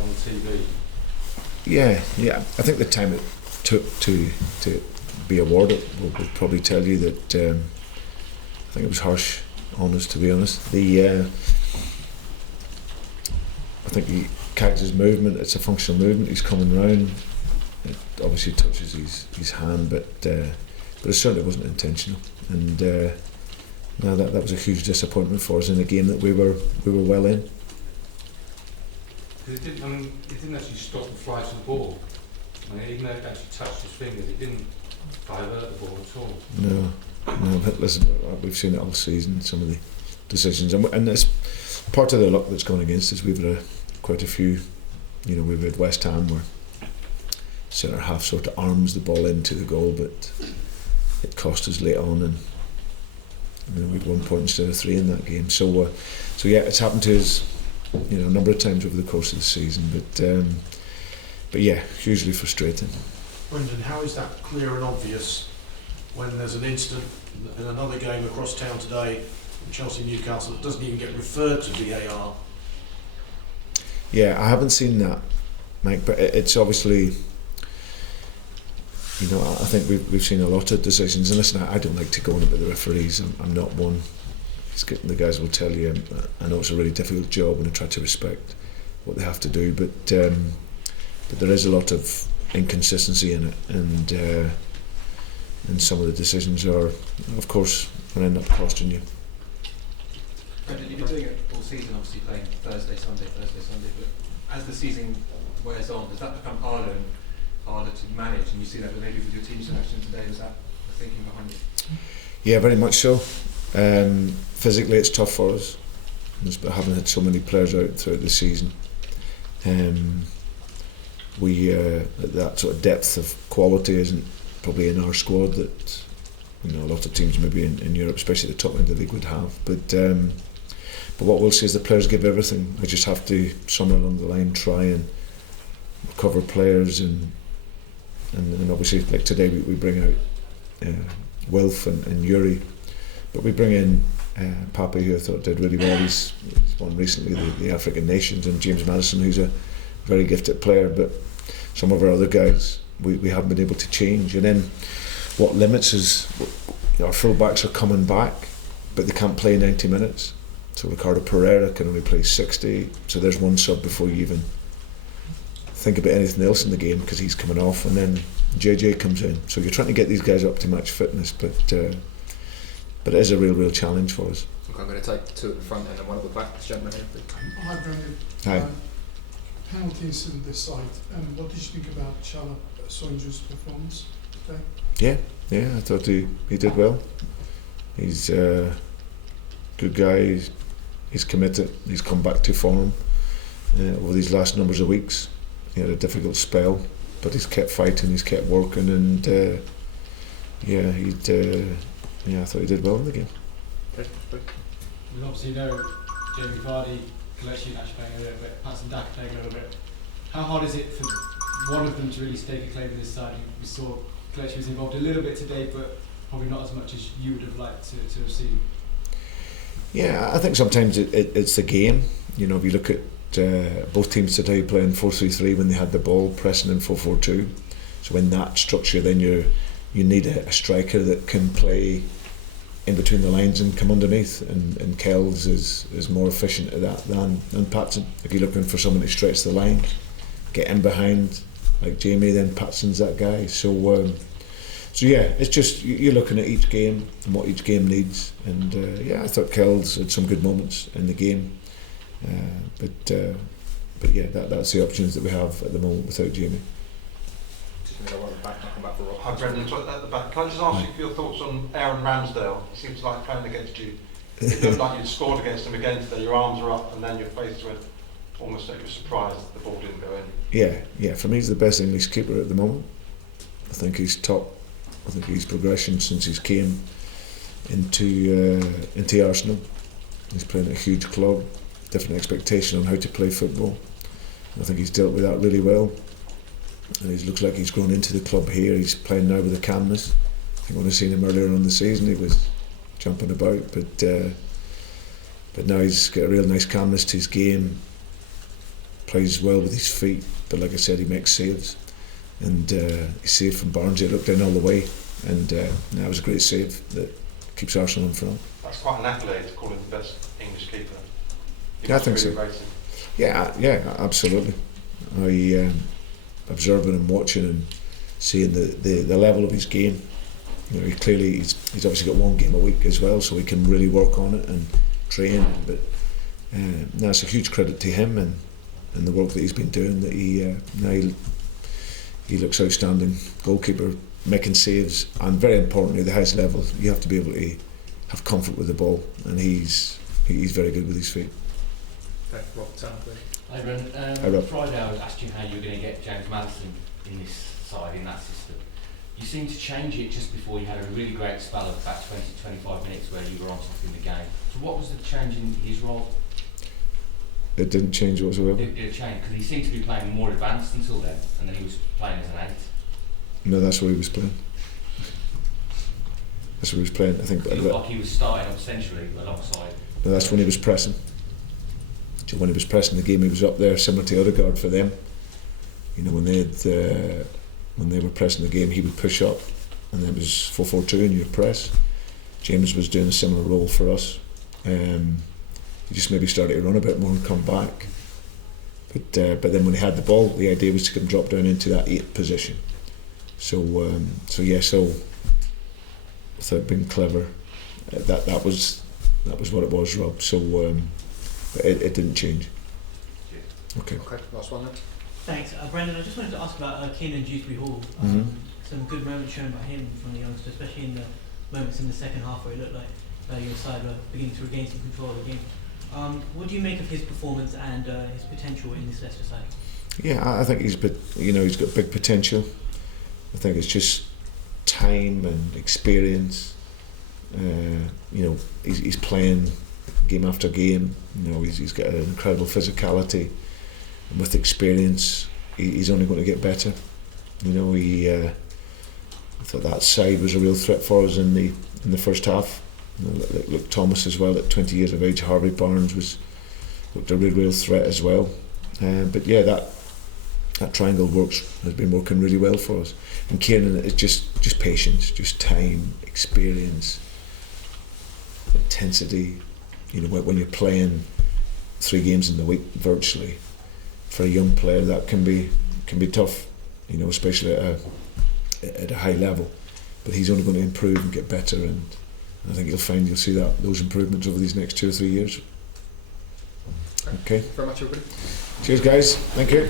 on TV. Yeah. I think the time it took to be awarded will probably tell you that I think it was harsh, honest, to be honest. I think he catches his movement. It's a functional movement. He's coming round. It obviously touches his hand, but it certainly wasn't intentional. And no, that was a huge disappointment for us in a game that we were well in. It didn't actually stop the flight of the ball. Even though it actually touched his fingers, it didn't divert the ball at all. No, but listen, we've seen it all season, some of the decisions, and it's part of the luck that's gone against us. We've had quite a few, we've had West Ham where centre half sort of arms the ball into the goal, but it cost us late on, and we had 1 point instead of 3 in that game. So yeah, it's happened to us, a number of times over the course of the season, but yeah, hugely frustrating. Brendan, how is that clear and obvious when there's an incident in another game across town today, Chelsea-Newcastle, that doesn't even get referred to VAR? Yeah, I haven't seen that, Mike, but it's obviously, I think we've seen a lot of decisions, and listen, I don't like to go on about the referees. I'm not one. The guys will tell you, I know it's a really difficult job and I try to respect what they have to do, but there is a lot of inconsistency in it, and some of the decisions are, of course, going to end up costing you. Brendan, you've been doing it all season, obviously playing Thursday, Sunday, but as the season wears on, does that become harder to manage? And you see that maybe with your team selection today, was that the thinking behind it? Yeah, very much so. Physically it's tough for us, but having had so many players out throughout the season, that sort of depth of quality isn't probably in our squad that a lot of teams maybe in Europe, especially at the top end of the league, would have. But what we'll see is the players give everything. We just have to somewhere along the line try and recover players, and obviously like today we bring out Wilf and Yuri, but we bring in Pape, who I thought did really well. He's won recently the African Nations, and James Maddison, who's a very gifted player. But some of our other guys we haven't been able to change, and then what limits is our full-backs are coming back, but they can't play 90 minutes. So Ricardo Pereira can only play 60, so there's one sub before you even think about anything else in the game, because he's coming off, and then JJ comes in. So you're trying to get these guys up to match fitness, but it is a real challenge for us. Okay, I'm going to take 2 at the front and then 1 at the back. This gentleman here, please. Hi, Brendan. Hi. Penalties in this side. What did you think about Chala Soyuncu's performance today? Yeah, I thought he did well. He's a good guy. He's committed. He's come back to form over these last numbers of weeks. He had a difficult spell, but he's kept fighting. He's kept working, and I thought he did well in the game. We obviously know Jamie Vardy, Kelechi actually playing a little bit, Patson Daka playing a little bit. How hard is it for one of them to really stake a claim to this side? We saw Kelechi was involved a little bit today, but probably not as much as you would have liked to have seen. Yeah, I think sometimes it's the game. If you look at both teams today playing 4-3-3 when they had the ball, pressing in 4-4-2. So in that structure, then you need a striker that can play in between the lines and come underneath. And Kells is more efficient at that than Patson. If you're looking for someone to stretch the line, get in behind like Jamie, then Patson's that guy. So yeah, it's just you're looking at each game and what each game needs. And I thought Kells had some good moments in the game. But yeah, that's the options that we have at the moment without Jamie. Hi Brendan, at the back. Can I just ask you for your thoughts on Aaron Ramsdale? He seems like playing against you. It looked like you'd scored against him again today. Your arms are up, and then you're faced with almost like you're surprised that the ball didn't go in. Yeah. For me, he's the best English keeper at the moment. I think he's top. I think he's progression since he's came into Arsenal. He's playing at a huge club. Different expectation on how to play football. I think he's dealt with that really well, and he looks like he's grown into the club here. He's playing now with a calmness. I think when I seen him earlier on the season, he was jumping about, but now he's got a real nice calmness to his game. plays well with his feet, but like I said, he makes saves. And he saved from Barnes, he looked in all the way, and that was a great save that keeps Arsenal in front. That's quite an accolade to call him the best English keeper. Yeah, I think so. Yeah, absolutely. I observing and watching and seeing the level of his game. You know, he's obviously got one game a week as well, so he can really work on it and train. But that's a huge credit to him and the work that he's been doing. That he looks outstanding goalkeeper, making saves, and very importantly, the highest level. You have to be able to have comfort with the ball, and he's very good with his feet. Okay, Rob, please. Hi, Ron. Hi, Rob. Friday I was asking how you were going to get James Maddison in this side, in that system. You seemed to change it just before you had a really great spell of about 20-25 minutes where you were on top in the game. So what was the change in his role? It didn't change whatsoever. Did it change? Because he seemed to be playing more advanced until then, and then he was playing as an 8. No, that's where he was playing. That's where he was playing. I think. It looked like he was starting up centrally alongside. No, that's when he was pressing. So when he was pressing the game, he was up there, similar to Odegaard for them. You know, when they were pressing the game, he would push up, and then it was 4-4-2, and you'd press. James was doing a similar role for us. He just maybe started to run a bit more and come back. But then when he had the ball, the idea was to come drop down into that 8 position. So without being clever, that was what it was, Rob. So but it didn't change. Okay. Okay, last one then. Thanks. Brendan, I just wanted to ask about Keenan Dewsbury Hall. Some good moments shown by him from the youngster, especially in the moments in the second half where it looked like your side were beginning to regain some control of the game. What do you make of his performance and his potential in this Leicester side? Yeah, I think he's got big potential. I think it's just time and experience. He's playing game after game. You know, he's got an incredible physicality, and with experience, he's only going to get better. You know, I thought that side was a real threat for us in the first half. You know, look, Thomas as well at 20 years of age. Harvey Barnes looked a real threat as well. But yeah, that triangle has been working really well for us. And Kieran, it's just patience, just time, experience, intensity. You know, when you're playing 3 games in the week virtually, for a young player that can be tough. You know, especially at a high level. But he's only going to improve and get better, and I think you'll see those improvements over these next 2 or 3 years. Okay. Very much, everybody. Cheers, guys. Thank you.